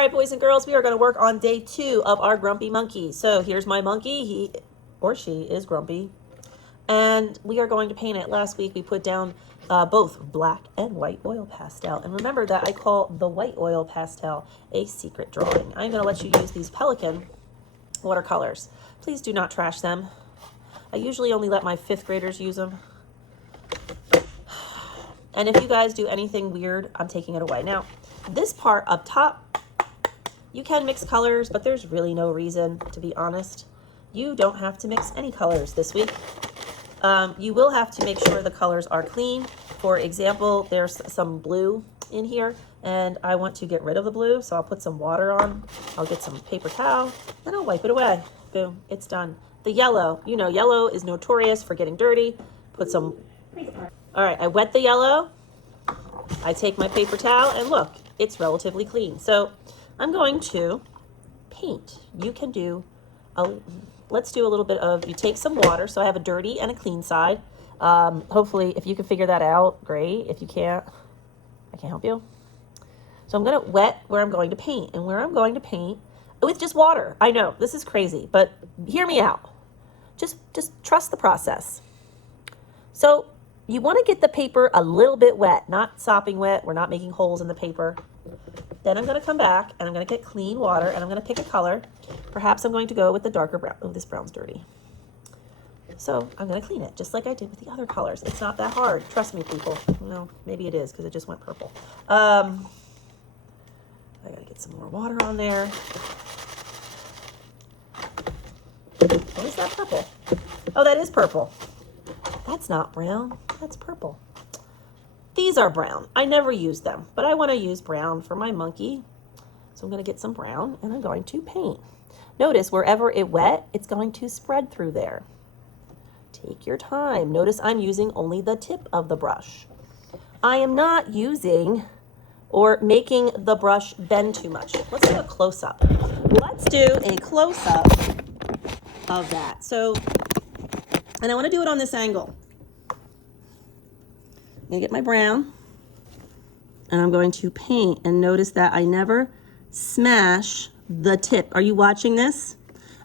right, boys and girls, we are going to work on day 2 of our grumpy monkey. So here's my monkey. He or she is grumpy. And we are going to paint it. Last week we put down both black and white oil pastel. And remember that I call the white oil pastel a secret drawing. I'm going to let you use these Pelikan watercolors. Please do not trash them. I usually only let my 5th graders use them. And if you guys do anything weird, I'm taking it away. Now, this part up top, you can mix colors, but there's really no reason, to be honest. You don't have to mix any colors this week. You will have to make sure the colors are clean. For example, there's some blue in here, and I want to get rid of the blue, so I'll put some water on. I'll get some paper towel, and I'll wipe it away. Boom, it's done. The yellow, you know, yellow is notorious for getting dirty. Put some... All right, I wet the yellow. I take my paper towel, and look, it's relatively clean. So I'm going to paint. You can do let's do a little bit of, you take some water. So I have a dirty and a clean side. Hopefully, if you can figure that out, great. If you can't, I can't help you. So I'm going to wet where I'm going to paint. And where I'm going to paint with just water. I know, this is crazy, but hear me out. Just trust the process. So you want to get the paper a little bit wet, not sopping wet. We're not making holes in the paper. Then I'm going to come back and I'm going to get clean water and I'm going to pick a color. Perhaps I'm going to go with the darker brown. Oh, this brown's dirty. So I'm going to clean it just like I did with the other colors. It's not that hard. Trust me, people. No, maybe it is because it just went purple. I got to get some more water on there. What is that purple? Oh, that is purple. That's not brown. That's purple. These are brown. I never use them, but I want to use brown for my monkey. So I'm going to get some brown and I'm going to paint. Notice wherever it wet, it's going to spread through there. Take your time. Notice I'm using only the tip of the brush. I am not using or making the brush bend too much. Let's do a close-up. Let's do a close-up of that. So, and I want to do it on this angle. I'm going to get my brown and I'm going to paint, and notice that I never smash the tip. Are you watching this?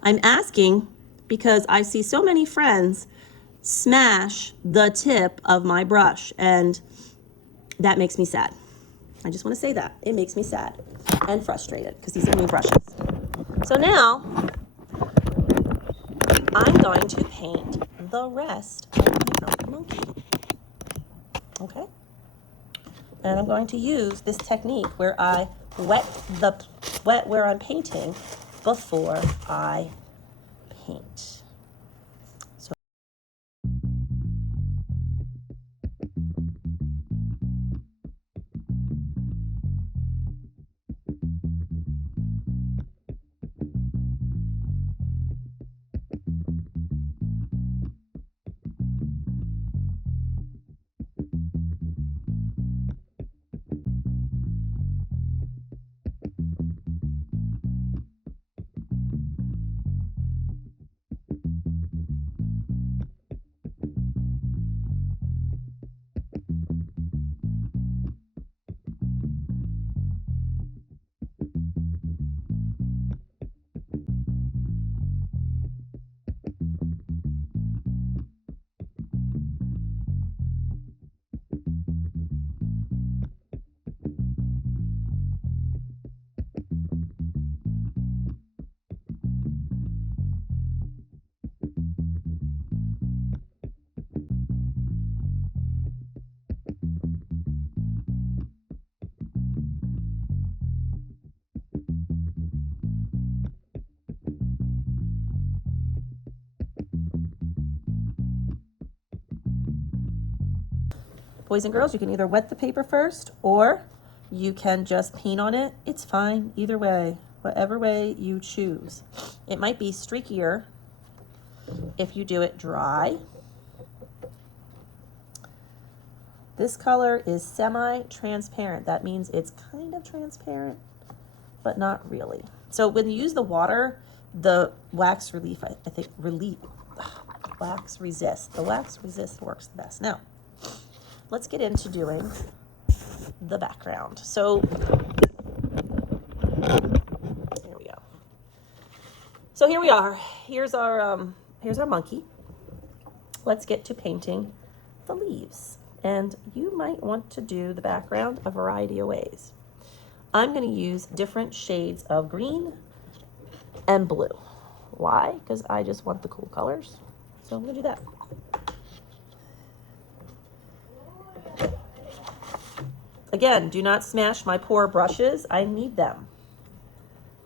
I'm asking because I see so many friends smash the tip of my brush, and that makes me sad. I just want to say that. It makes me sad and frustrated because these are new brushes. So now I'm going to paint the rest of my monkey. Okay? And I'm going to use this technique where I wet where I'm painting before I paint. Boys and girls, you can either wet the paper first or you can just paint on it. It's fine either way, whatever way you choose. It might be streakier if you do it dry. This color is semi-transparent. That means it's kind of transparent, but not really. So when you use the water, the wax relief, I think wax resist. The wax resist works the best. Now, let's get into doing the background. So There we go. So here we are. Here's our monkey. Let's get to painting the leaves. And you might want to do the background a variety of ways. I'm going to use different shades of green and blue. Why? Because I just want the cool colors. So I'm going to do that. Again, do not smash my poor brushes. I need them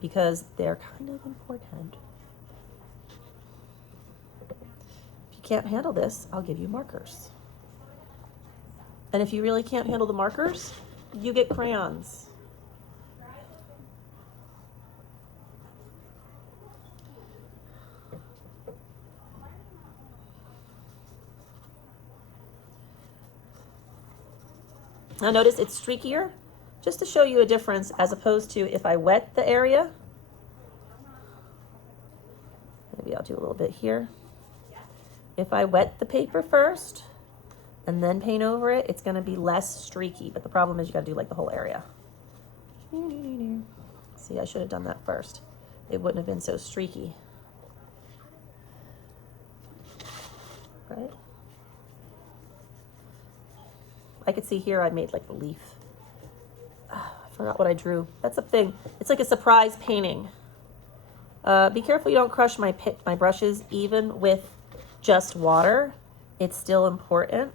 because they're kind of important. If you can't handle this, I'll give you markers. And if you really can't handle the markers, you get crayons. Now notice it's streakier, just to show you a difference as opposed to if I wet the area. Maybe I'll do a little bit here. If I wet the paper first and then paint over it, it's gonna be less streaky, but the problem is you gotta do like the whole area. See, I should have done that first. It wouldn't have been so streaky. Right? I could see here I made like the leaf. I forgot what I drew. That's a thing. It's like a surprise painting. Be careful you don't crush my brushes even with just water. It's still important.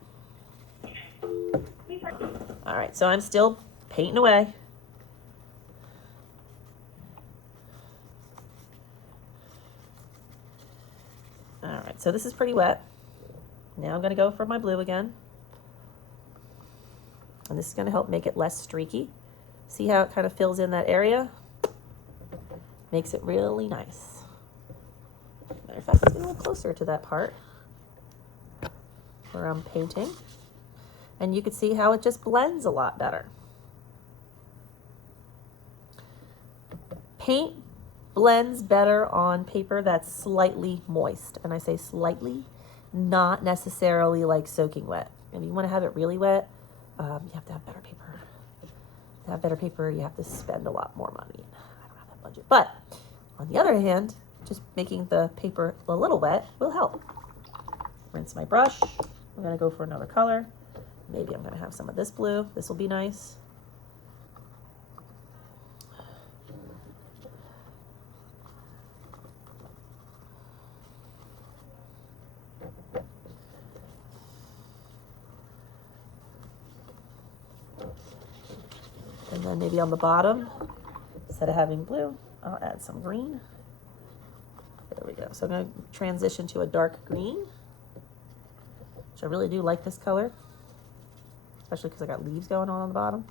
All right, so I'm still painting away. All right, so this is pretty wet. Now I'm gonna go for my blue again. And this is going to help make it less streaky. See how it kind of fills in that area? Makes it really nice. Matter of fact, let's get a little closer to that part where I'm painting. And you can see how it just blends a lot better. Paint blends better on paper that's slightly moist. And I say slightly, not necessarily like soaking wet. If you want to have it really wet, you have to have better paper. To have better paper, you have to spend a lot more money. I don't have that budget. But on the other hand, just making the paper a little wet will help. Rinse my brush. I'm going to go for another color. Maybe I'm going to have some of this blue. This will be nice. And then maybe on the bottom, instead of having blue, I'll add some green. There we go. So I'm going to transition to a dark green, which I really do like this color, especially because I got leaves going on the bottom.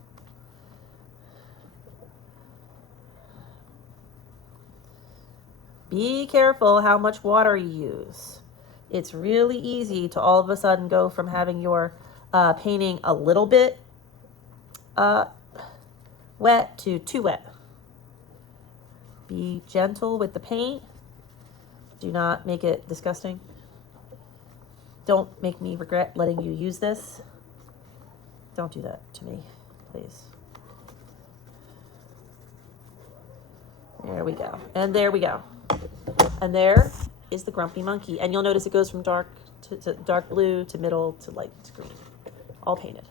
Be careful how much water you use. It's really easy to all of a sudden go from having your painting a little bit wet to too wet. Be gentle with the paint. Do not make it disgusting. Don't make me regret letting you use this. Don't do that to me, please. There we go. And there we go. And there is the Grumpy Monkey. And you'll notice it goes from dark to dark blue to middle to light green, all painted.